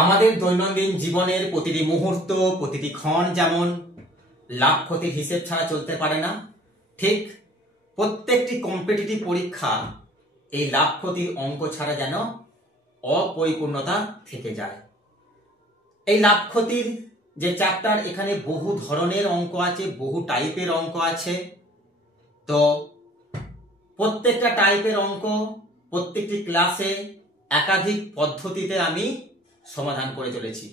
আমাদের দৈনন্দিন জীবনের প্রতিটি মুহূর্ত, প্রতিটি ক্ষণ যেমন লাভ ক্ষতির হিসেব ছাড়া চলতে পারে না, ঠিক প্রত্যেকটি কম্পিটিটিভ পরীক্ষা এই লাভ ক্ষতির অঙ্ক ছাড়া যেন অপরিপূর্ণতা থেকে যায়। এই লাভ ক্ষতির যে চ্যাপ্টার, এখানে বহু ধরনের অঙ্ক আছে, বহু টাইপের অঙ্ক আছে। তো প্রত্যেকটা টাইপের অঙ্ক প্রত্যেকটি ক্লাসে একাধিক পদ্ধতিতে আমি সমাধান করে চলেছি।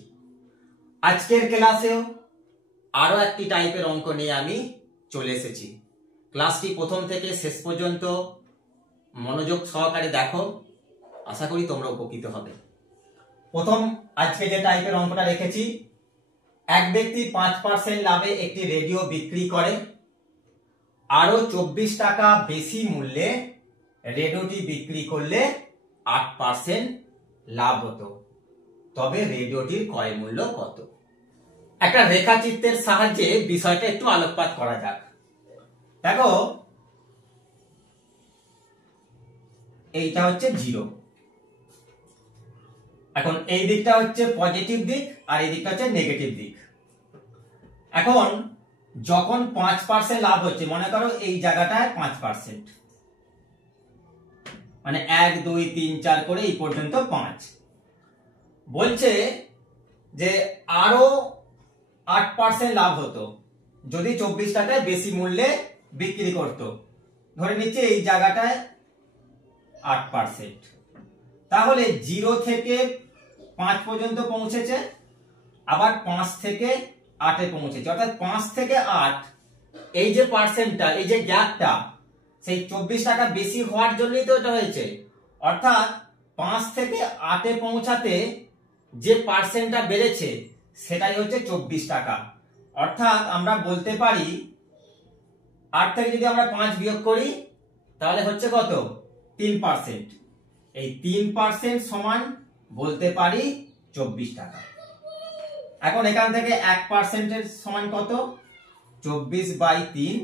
আজকের ক্লাসেও আরো একটি টাইপের অঙ্ক নিয়ে আমি চলে এসেছি। ক্লাসটি প্রথম থেকে শেষ পর্যন্ত মনোযোগ সহকারে দেখো, আশা করি তোমরা উপকৃত হবে। প্রথম আজকে যে টাইপের অঙ্কটা রেখেছি, এক ব্যক্তি 5% লাভে একটি রেডিও বিক্রি করে, আরো 24 টাকা বেশি মূল্যে রেডিওটি বিক্রি করলে 8% লাভ হতো, তবে রেডিওটির ক্রয় মূল্য কত? একটা রেখাচিত্রের সাহায্যে বিষয়টা একটু আলোকপাত করা যাক। দেখো, এইটা হচ্ছে 0, এখন এই দিকটা হচ্ছে পজিটিভ দিক আর এই দিকটা হচ্ছে নেগেটিভ দিক। এখন যখন 5% লাভ হচ্ছে, মনে করো এই জায়গাটায় 5%, মানে 1 2 3 4 করে এই পর্যন্ত 5, বলছে যে আরো 8% লাভ হতো যদি 24 টাকায় বেশি মূল্যে বিক্রি করত। ধরে নিচ্ছে এই জায়গাটায় 8%, তাহলে 0 থেকে 5 পর্যন্ত পৌঁছেছে, আবার 5 থেকে 8 এ পৌঁছেছে, অর্থাৎ 5 থেকে 8 এই যে পার্সেন্টটা, এই যে গ্যাপটা, সেই 24 টাকা বেশি হওয়ার জন্যই তো এটা হয়েছে। অর্থাৎ 5 থেকে 8 এ পৌঁছাতে যে পার্সেন্টটা বেড়েছে সেটাই হচ্ছে 24 টাকা। অর্থাৎ আমরা বলতে পারি 8 থেকে যদি আমরা 5 বিয়োগ করি তাহলে হচ্ছে কত? 3%। এই 3% সমান বলতে পারি 24 টাকা। এখন এখান থেকে 1% এর সমান কত? 24/3,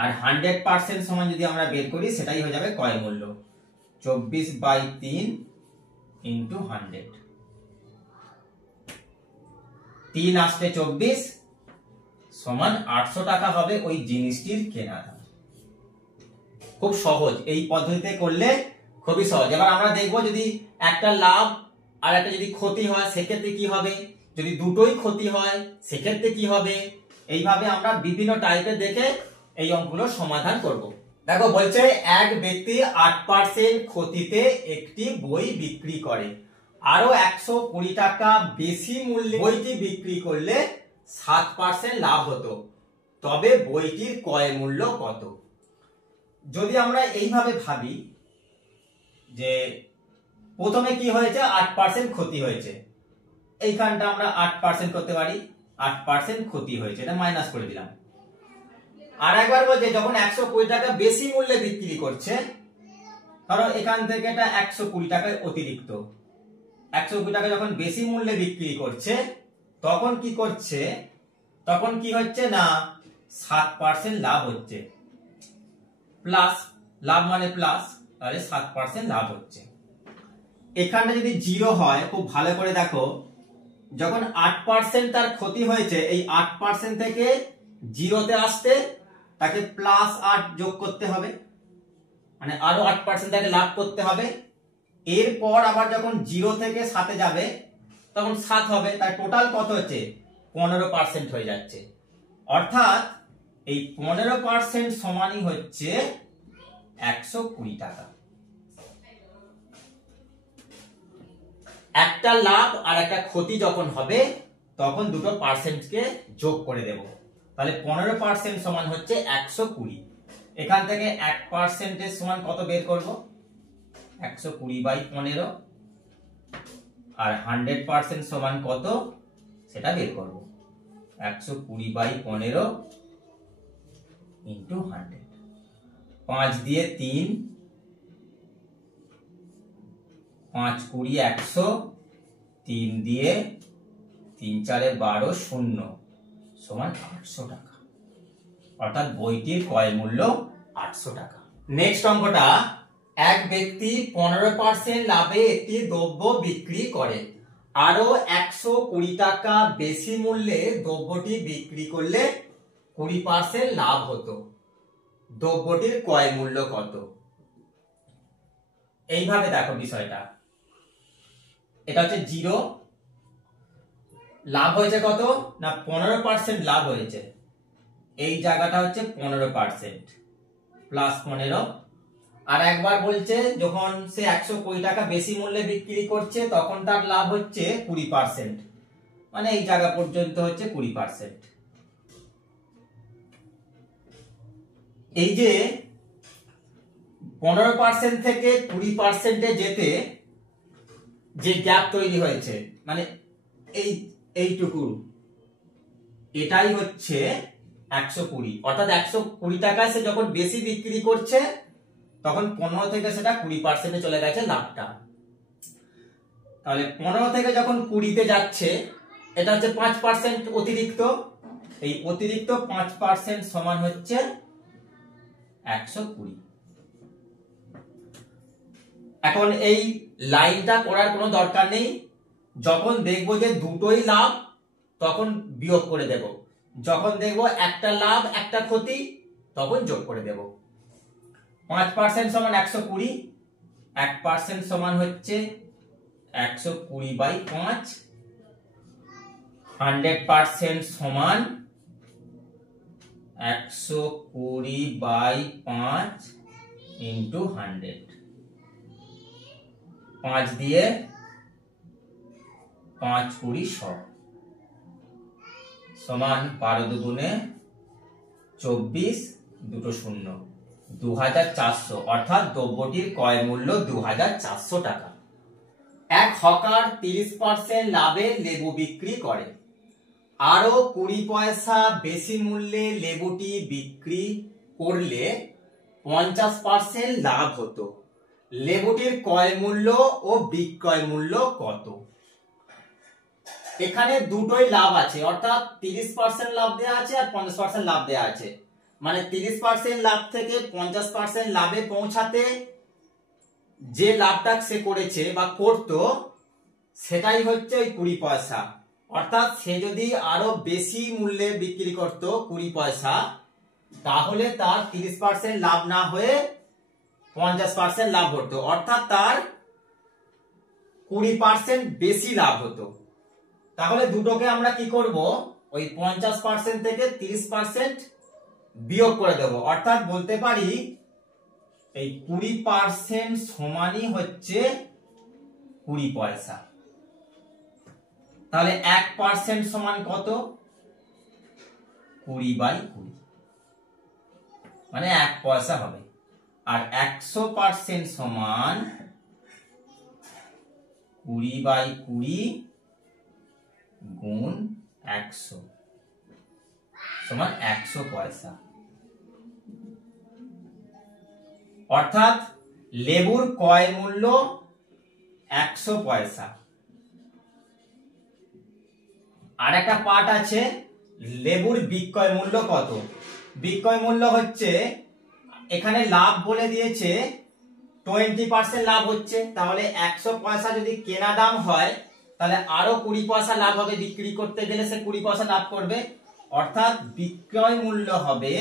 আর 100% সমান যদি আমরা বের করি সেটাই হয়ে যাবে ক্রয় মূল্য, 24/3 ইন্টু 100। 3 আসতে 24 সমান 800 টাকা হবে ওই জিনিসটির কেনা দাম। খুব সহজ, এই পদ্ধতিতে করলে খুবই সহজ। এবার আমরা দেখবো যদি একটা লাভ আর একটা যদি ক্ষতি হয় সেক্ষেত্রে কি হবে, যদি দুটোই ক্ষতি হয় সেক্ষেত্রে কি হবে। এইভাবে আমরা বিভিন্ন টাইপের দেখে এই অঙ্কগুলো সমাধান করব। দেখো, বলছে এক ব্যক্তি 8% ক্ষতিতে একটি বই বিক্রি করে, আরো 120 টাকা বেশি মূল্যে বইটি বিক্রি করলে 7% লাভ হতো, তবে বইটির ক্রয় মূল্য কত? যদি আমরা এইভাবে ভাবি যে প্রথমে কি হয়েছে, 8% ক্ষতি হয়েছে, এইখানটা আমরা 8% করতে পারি, 8% ক্ষতি হয়েছে, এটা মাইনাস করে দিলাম। আর একবার বলছে যখন 120 টাকা বেশি মূল্যে বিক্রি করছে, কারণ এখান থেকে এটা 120 টাকায় অতিরিক্ত, 120 টাকা যখন বেশি মূল্যে বিক্রি করছে তখন কি করছে, তখন কি হচ্ছে না 7% লাভ হচ্ছে, প্লাস লাভ মানে প্লাস, তাহলে 7% লাভ হচ্ছে। এখানে যদি 0 হয়, খুব ভালো করে দেখো, যখন 8% তার ক্ষতি হয়েছে, এই 8% থেকে 0 তে আসতে তাকে প্লাস 8 যোগ করতে হবে, মানে আরো 8% তাকে লাভ করতে হবে। এরপর আবার যখন 0 থেকে 7 এ যাবে তখন 7 হবে, তার টোটাল কত হচ্ছে? 15% হয়ে যাচ্ছে। অর্থাৎ এই 15% সমানই হচ্ছে 120 টাকা। একটা লাভ আর একটা ক্ষতি যখন হবে তখন দুটো পার্সেন্টকে যোগ করে দেব, তাহলে 15% সমান হচ্ছে 120। এখান থেকে 1% এর সমান কত বের করব? 120/15, আর 100% সমান কত সেটা বের করব, 120/15 ইন্টু 100। 5 দিয়ে 3, 5 20 100, 3 দিয়ে 3 4 12 0 সমান 800 টাকা। অর্থাৎ বইটির ক্রয় মূল্য 800 টাকা। নেক্সট অঙ্কটা, এক ব্যক্তি 15% লাভে একটি দ্রব্য বিক্রি করে, আরো 120 টাকা বেশি মূল্যে দ্রব্যটি বিক্রি করলে 20% লাভ হতো। দ্রব্যটির ক্রয় মূল্য কত? এইভাবে দেখো বিষয়টা, এটা হচ্ছে 0, লাভ হয়েছে কত না 15% লাভ হয়েছে। এই জায়গাটা হচ্ছে 15% প্লাস 15। আর একবার বলছে যখন সে 120 টাকা বেশি মূল্যে বিক্রি করছে তখন তার লাভ হচ্ছে 20%, মানে এই জায়গা পর্যন্ত হচ্ছে 20%। এই যে 15% থেকে 20% যেতে যে গ্যাপ তৈরি হয়েছে, মানে এইটুকু, এটাই হচ্ছে 120। অর্থাৎ 120 টাকায় সে যখন বেশি বিক্রি করছে তখন 15 থেকে সেটা 20% চলে গেছে লাভটা। তাহলে 15 থেকে যখন 20-তে যাচ্ছে, এটা হচ্ছে 5% অতিরিক্ত। এই অতিরিক্ত 5% সমান হচ্ছে 120। এখন এই লাইনটা করার কোনো দরকার নেই। যখন দেখবো যে দুটোই লাভ তখন বিয়োগ করে দেব, যখন দেখবো একটা লাভ একটা ক্ষতি তখন যোগ করে দেব। 5% সমান 120, 1% সমান হচ্ছে 120/5, 100% সমান 120/5 ইন্টু 100। 5 দিয়ে 5 20 100 সমান 12 দুগুণে 24, দুটো শূন্য, 2400। অর্থাৎ দ্রব্যটির ক্রয় মূল্য 2400 টাকা। এক হকার 30% লাভে লেবু বিক্রি করে। আরো 20 পয়সা বেশি মূল্যে লেবুটি বিক্রি করলে 50% লাভ হতো। লেবুটির ক্রয় মূল্য ও বিক্রয় মূল্য কত? এখানে দুটোই লাভ আছে, অর্থাৎ 30% লাভ দেওয়া আছে আর 50% লাভ দেওয়া আছে। মানে 30% লাভ থেকে 50% লাভে পৌঁছাতে যে লাভটা সে করেছে বা করতো সেটাই হচ্ছে ওই 20 পয়সা। অর্থাৎ সে যদি আরো বেশি মূল্যে বিক্রি করত 20 পয়সা, তাহলে তার 30% লাভ না হয়ে 50% লাভ হতো, অর্থাৎ তার 20% বেশি লাভ হতো। তাহলে দুটোকে আমরা কি করব, ওই 50% থেকে 30% বিয়োগ করে দেব। অর্থাৎ বলতে পারি এই 20% সমানই হচ্ছে 20 পয়সা। তাহলে 1% সমান কত? 20/20, মানে 1 পয়সা হবে। আর 100% সমান 20/20 গুণ 100 সমান 100 পয়সা। অর্থাৎ লেবুর ক্রয় মূল্য 100 পয়সা। আর একটা পার্ট আছে, লেবুর বিক্রয় মূল্য কত? বিক্রয় মূল্য হচ্ছে, এখানে লাভ বলে দিয়েছে 20% লাভ হচ্ছে, তাহলে 100 পয়সা যদি কেনা দাম হয় তাহলে আরো 20 পয়সা লাভ হবে। বিক্রি করতে গেলে সে 20 পয়সা লাভ করবে। অর্থাৎ বিক্রয় মূল্য হবে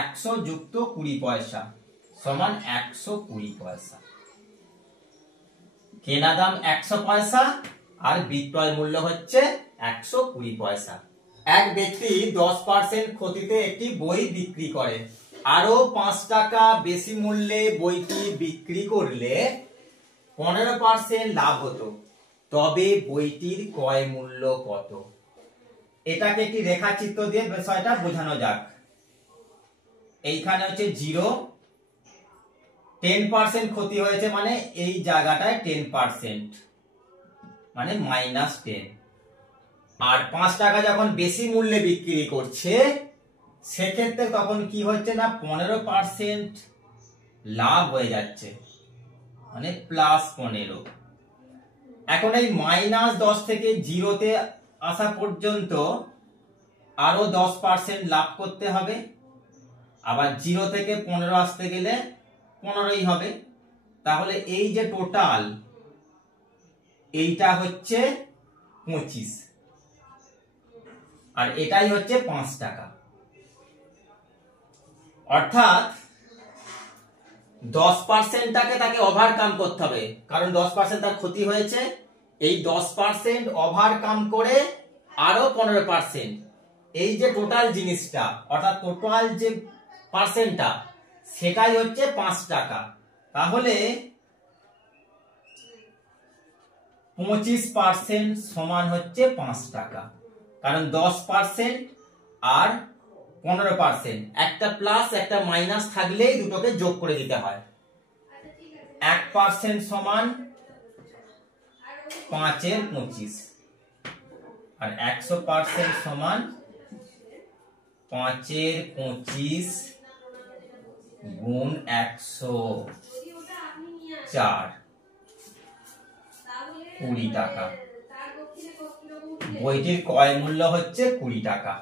100 যুক্ত 20 পয়সা সমান 120 পয়সা। কেনা দাম 100 পয়সা আর বিক্রয় মূল্য হচ্ছে 120 পয়সা। এক ব্যক্তি 10% ক্ষতিতে একটি বই বিক্রি করে। আরো 5 টাকা বেশি মূল্যে বইটি বিক্রি করলে 15% লাভ হতো। তবে বইটির ক্রয় মূল্য কত? এটাকে একটি রেখাচিত্র দিয়ে বিষয়টা বোঝানো যাক। এইখানে হচ্ছে 0, 10% ক্ষতি হয়েছে, মানে এই জায়গাটায় 10%, মানে -10। আর 5 টাকা যখন বেশি মূল্যে বিক্রি করছে সেক্ষেত্রে তখন কি হচ্ছে না 15% লাভ হয়ে যাচ্ছে, মানে +15। এখন এই -10 থেকে 0-তে আসা পর্যন্ত আরো 10% লাভ করতে হবে। আবার 0 থেকে 15 আসতে গেলে 15ই হবে। তাহলে এই যে টোটাল, এইটা হচ্ছে 25 আর এটাই হচ্ছে 5 টাকা। অর্থাৎ 10%টাকে তাকে ওভারকাম করতে হবে, কারণ 10% তার ক্ষতি হয়েছে। এই 10% ওভারকাম করে আরো 15%, এই যে টোটাল জিনিসটা অর্থাৎ টোটাল যে পার্সেন্টটা সেটাই হচ্ছে 5 টাকা। তাহলে 25% সমান হচ্ছে 5 টাকা, কারণ 10% আর 15%, একটা প্লাস একটা মাইনাস থাকলেই দুটোকে যোগ করে দিতে হয়। 1% সমান 5 এর 25 আর 100% সমান 5 এর 25 গুণ 104, 20 টাকা। বইটির ক্রয় মূল্য হচ্ছে 20 টাকা।